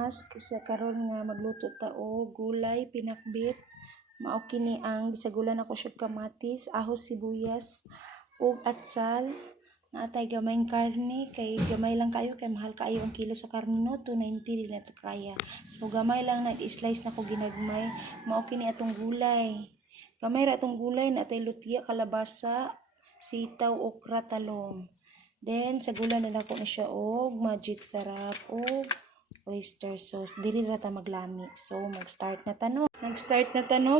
lamas kasi karon nga magluto ta og gulay pinakbit. Mao kini ang gisagulan ako siya kamatis, ahos, sibuyas ug atsal. Naatay gamayng karne kay gamay lang kayo kay mahal kayo ang kilo sa karne no 290 din nato kaya. So gamay lang na i-slice na ko ginagmay. Mao kini atong gulay. Gamay ra atong gulay na tay lutya, kalabasa, sitaw, okra, talong. Then sagulan na nako na siya og magic sarap og oyster sauce. Dili ra ta maglami. So mag-start na tano.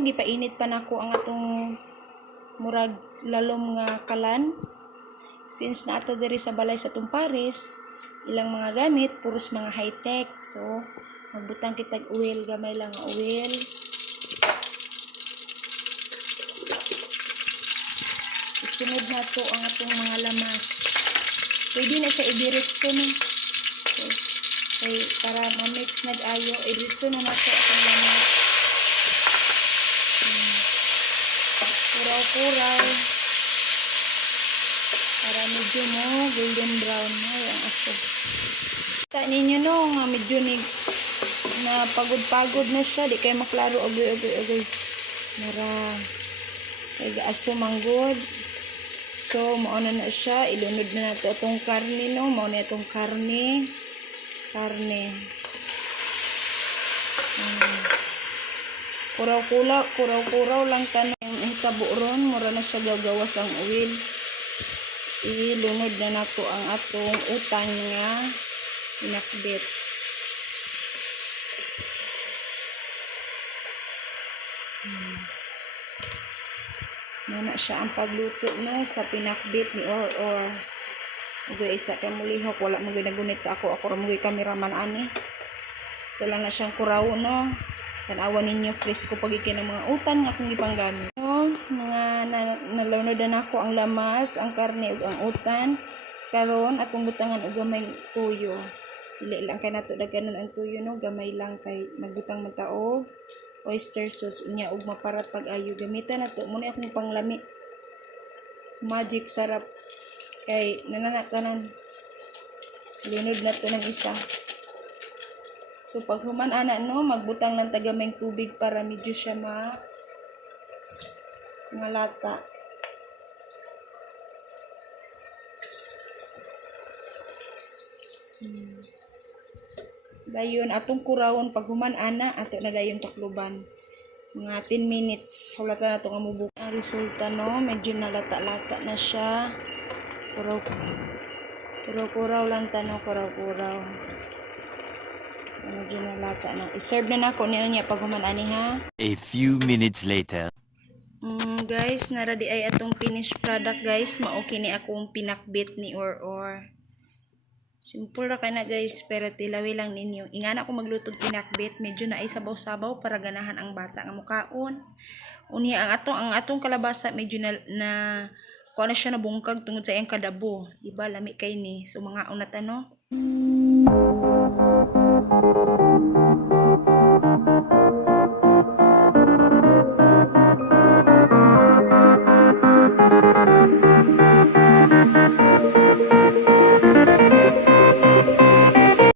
Gipainit pa nako ang atong murag lalom nga kalan. Since naata diri sa balay sa Tumparis, ilang mga gamit puros mga high-tech. So magbutang kitag oil, gamay lang nga oil. Isunod na to ang atong mga lamas. Pwede na siya ibiritso no. So, para ma-mix nag-ayo, ibiritso na nato atong lamas. Kuraw-kuraw. Para medyo mo golden brown no ang aso. Kita ninyo no nga medyo na pagod-pagod na siya, di kay maklaro ogoy. Mara kay aso manggod. So, mauna na siya. Ilunod na nato itong karne, no? Mauna itong karne. Kuraw-kuraw lang tanong. Hitabo ron. Mura na siya gagawas ang oil. Ilunod na nato ang atong utang nga pinakbit. Muna siya ang pagluto no sa pinakbit ni or ugoy isa kay mulihok wala mo ginagunit sa ako ra mo cameraman ani. Ito lang na siyang kuraw no. Tanawan ninyo presko pag ikin ng mga utan nga akong gipanggamit. No, mga nalunod na ako ang lamas, ang karne ug ang utan. Karon atong butangan og gamay tuyo. Dili lang kay nato daganon ang tuyo no, gamay lang kay magbutang man ta og oyster sauce unya ug maparat pag-ayo. Gamitan nato muna akong panglami. Magic sarap kay nananatanon. Lunod na to ng isa. So pag human ana no, magbutang ng tagameng tubig para medyo siya malata. Dayon atong kurawon pag human ana ato na dayon takluban. Mga 10 minutes hulata nato nga mubuk. Ang resulta no, medyo nalata-lata na siya. Kuraw lang tano, kuraw. Medyo nalata na. I-serve na nako niya pag human ani ha. A few minutes later. Guys, naradi ay atong finished product guys. Mao kini akong pinakbit ni or. Simple ra kay na guys, pero tilawi lang ninyo. Ingana ko maglutog pinakbit, medyo na ay sabaw-sabaw para ganahan ang bata nga mukaon. Unya ang atong kalabasa medyo na kuha na siya nabungkag tungod sa iyang kadabo. Diba lami kay ni. So mga unat ano.